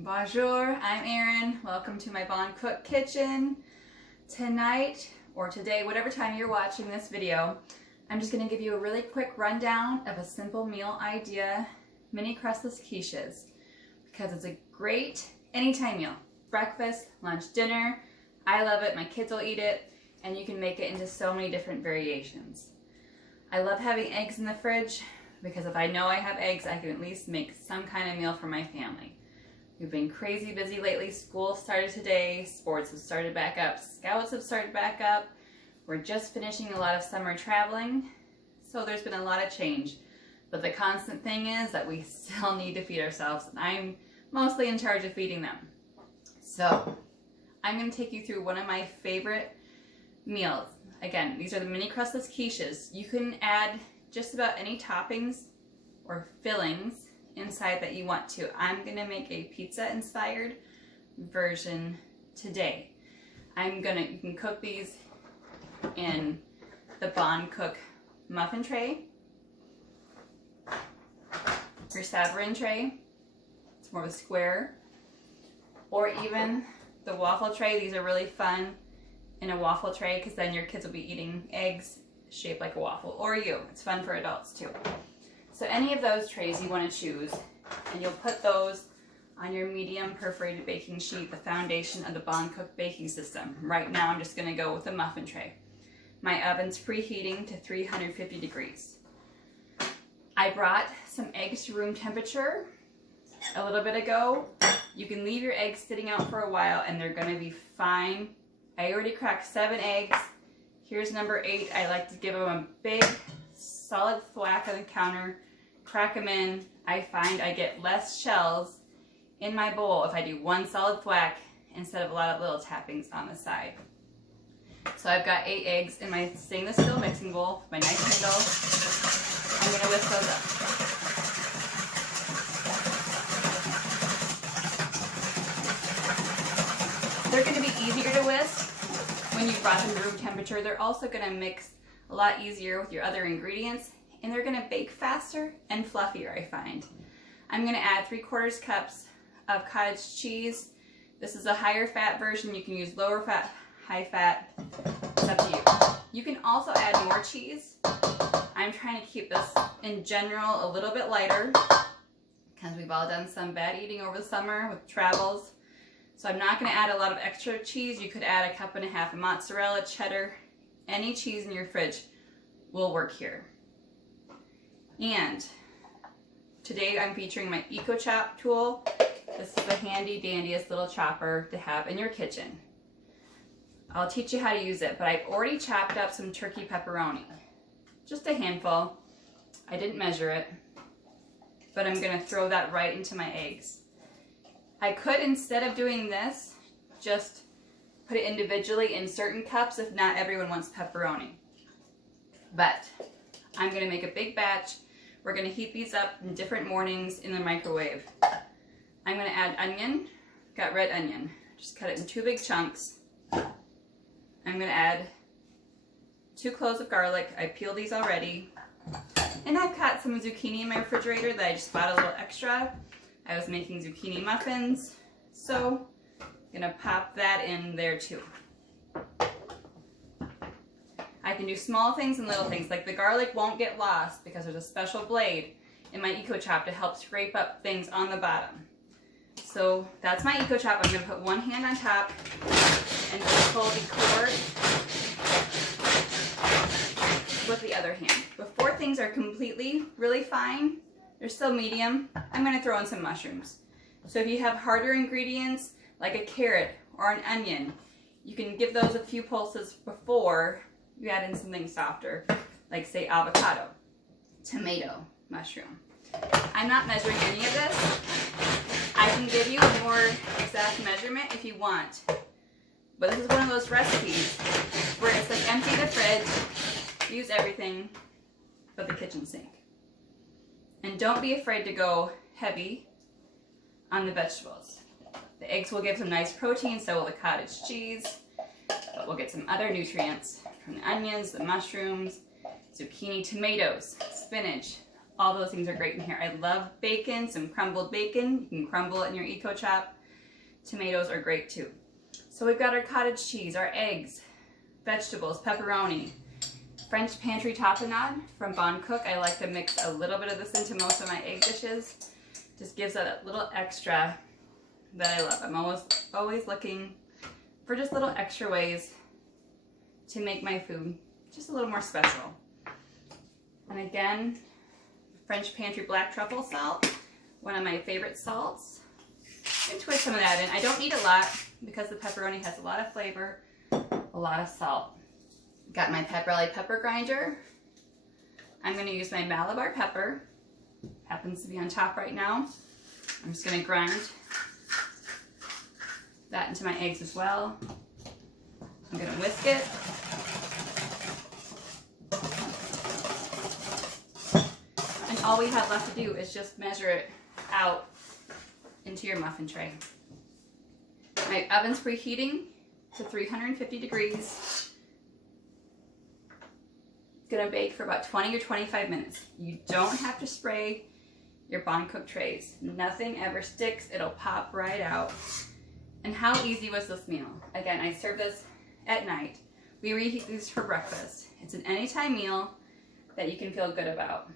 Bonjour, I'm Erin. Welcome to my Bon Cook kitchen. Tonight, or today, whatever time you're watching this video, I'm just going to give you a really quick rundown of a simple meal idea, mini crustless quiches, because it's a great anytime meal. Breakfast, lunch, dinner. I love it, my kids will eat it, and you can make it into so many different variations. I love having eggs in the fridge because if I know I have eggs, I can at least make some kind of meal for my family. We've been crazy busy lately. School started today, sports have started back up, scouts have started back up. We're just finishing a lot of summer traveling, so there's been a lot of change. But the constant thing is that we still need to feed ourselves, and I'm mostly in charge of feeding them. So I'm going to take you through one of my favorite meals. Again, these are the mini crustless quiches. You can add just about any toppings or fillings inside that you want to. I'm going to make a pizza inspired version today. You can cook these in the Bon Cook muffin tray, your Savarin tray, it's more of a square, or even the waffle tray. These are really fun in a waffle tray because then your kids will be eating eggs shaped like a waffle, or it's fun for adults too. So any of those trays you want to choose, and you'll put those on your medium perforated baking sheet, the foundation of the Bon Cook baking system. Right now I'm just going to go with the muffin tray. My oven's preheating to 350 degrees. I brought some eggs to room temperature a little bit ago. You can leave your eggs sitting out for a while and they're going to be fine. I already cracked 7 eggs. Here's number 8. I like to give them a big solid thwack on the counter, crack them in. I find I get less shells in my bowl if I do one solid thwack instead of a lot of little tappings on the side. So I've got 8 eggs in my stainless steel mixing bowl, my nice handle. I'm going to whisk those up. They're going to be easier to whisk when you brought them to room temperature. They're also going to mix a lot easier with your other ingredients, and they're going to bake faster and fluffier, I find. I'm going to add 3/4 cups of cottage cheese. This is a higher fat version. You can use lower fat, high fat. It's up to you. You can also add more cheese. I'm trying to keep this in general a little bit lighter because we've all done some bad eating over the summer with travels. So I'm not going to add a lot of extra cheese. You could add 1.5 cups of mozzarella, cheddar. Any cheese in your fridge will work here. And today I'm featuring my Eco Chop tool. This is the handy dandiest little chopper to have in your kitchen. I'll teach you how to use it, but I've already chopped up some turkey pepperoni. Just a handful. I didn't measure it, but I'm going to throw that right into my eggs. I could, instead of doing this, just put it individually in certain cups if not everyone wants pepperoni. But I'm going to make a big batch. We're going to heat these up in different mornings in the microwave. I'm going to add onion. Got red onion. Just cut it in 2 big chunks. I'm going to add 2 cloves of garlic. I peeled these already. And I've got some zucchini in my refrigerator that I just bought a little extra. I was making zucchini muffins, so I'm going to pop that in there too. I can do small things and little things, like the garlic won't get lost because there's a special blade in my Eco Chop to help scrape up things on the bottom. So that's my Eco Chop. I'm going to put one hand on top and just pull the cord with the other hand. Before things are completely really fine, they're still medium, I'm going to throw in some mushrooms. So if you have harder ingredients like a carrot or an onion, you can give those a few pulses before you add in something softer, like say avocado, tomato, mushroom. I'm not measuring any of this. I can give you a more exact measurement if you want. But this is one of those recipes where it's like empty the fridge, use everything but the kitchen sink. And don't be afraid to go heavy on the vegetables. The eggs will give some nice protein, so will the cottage cheese, but we'll get some other nutrients from the onions, the mushrooms, zucchini, tomatoes, spinach, All those things are great in here. I love bacon, some crumbled bacon. You can crumble it in your Eco Chop. Tomatoes are great too. So we've got our cottage cheese, our eggs, vegetables, pepperoni, French pantry tapenade from Bon Cook. I like to mix a little bit of this into most of my egg dishes. Just gives that a little extra that I love. I'm always looking for just little extra ways to make my food just a little more special. And again, French pantry black truffle salt, one of my favorite salts. And twist some of that in. I don't need a lot because the pepperoni has a lot of flavor, a lot of salt. Got my pepperelli pepper grinder. I'm going to use my Malabar pepper. Happens to be on top right now. I'm just going to grind that into my eggs as well. I'm going to whisk it. And all we have left to do is just measure it out into your muffin tray. My oven's preheating to 350 degrees. It's gonna bake for about 20 or 25 minutes. You don't have to spray your Bon Cook trays. Nothing ever sticks, it'll pop right out. And how easy was this meal? Again, I serve this at night. We reheat these for breakfast. It's an anytime meal that you can feel good about.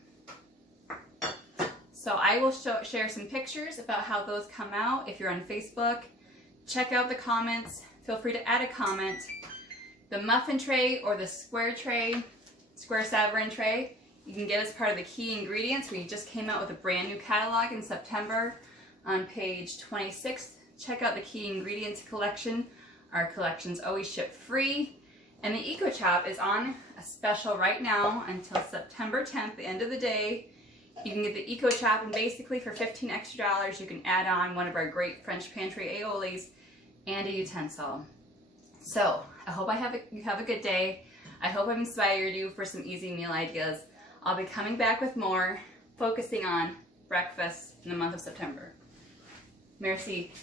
So I will share some pictures about how those come out. If you're on Facebook, check out the comments. Feel free to add a comment. The muffin tray or the square tray, square Savarin tray, you can get as part of the key ingredients. We just came out with a brand new catalog in September on page 26. Check out the key ingredients collection. Our collections always ship free. And the Eco Chop is on a special right now until September 10th, the end of the day. You can get the Eco Chop, and basically for $15 extra, you can add on one of our great French pantry aiolis and a utensil. So I hope you have a good day. I hope I've inspired you for some easy meal ideas. I'll be coming back with more, focusing on breakfast in the month of September. Merci.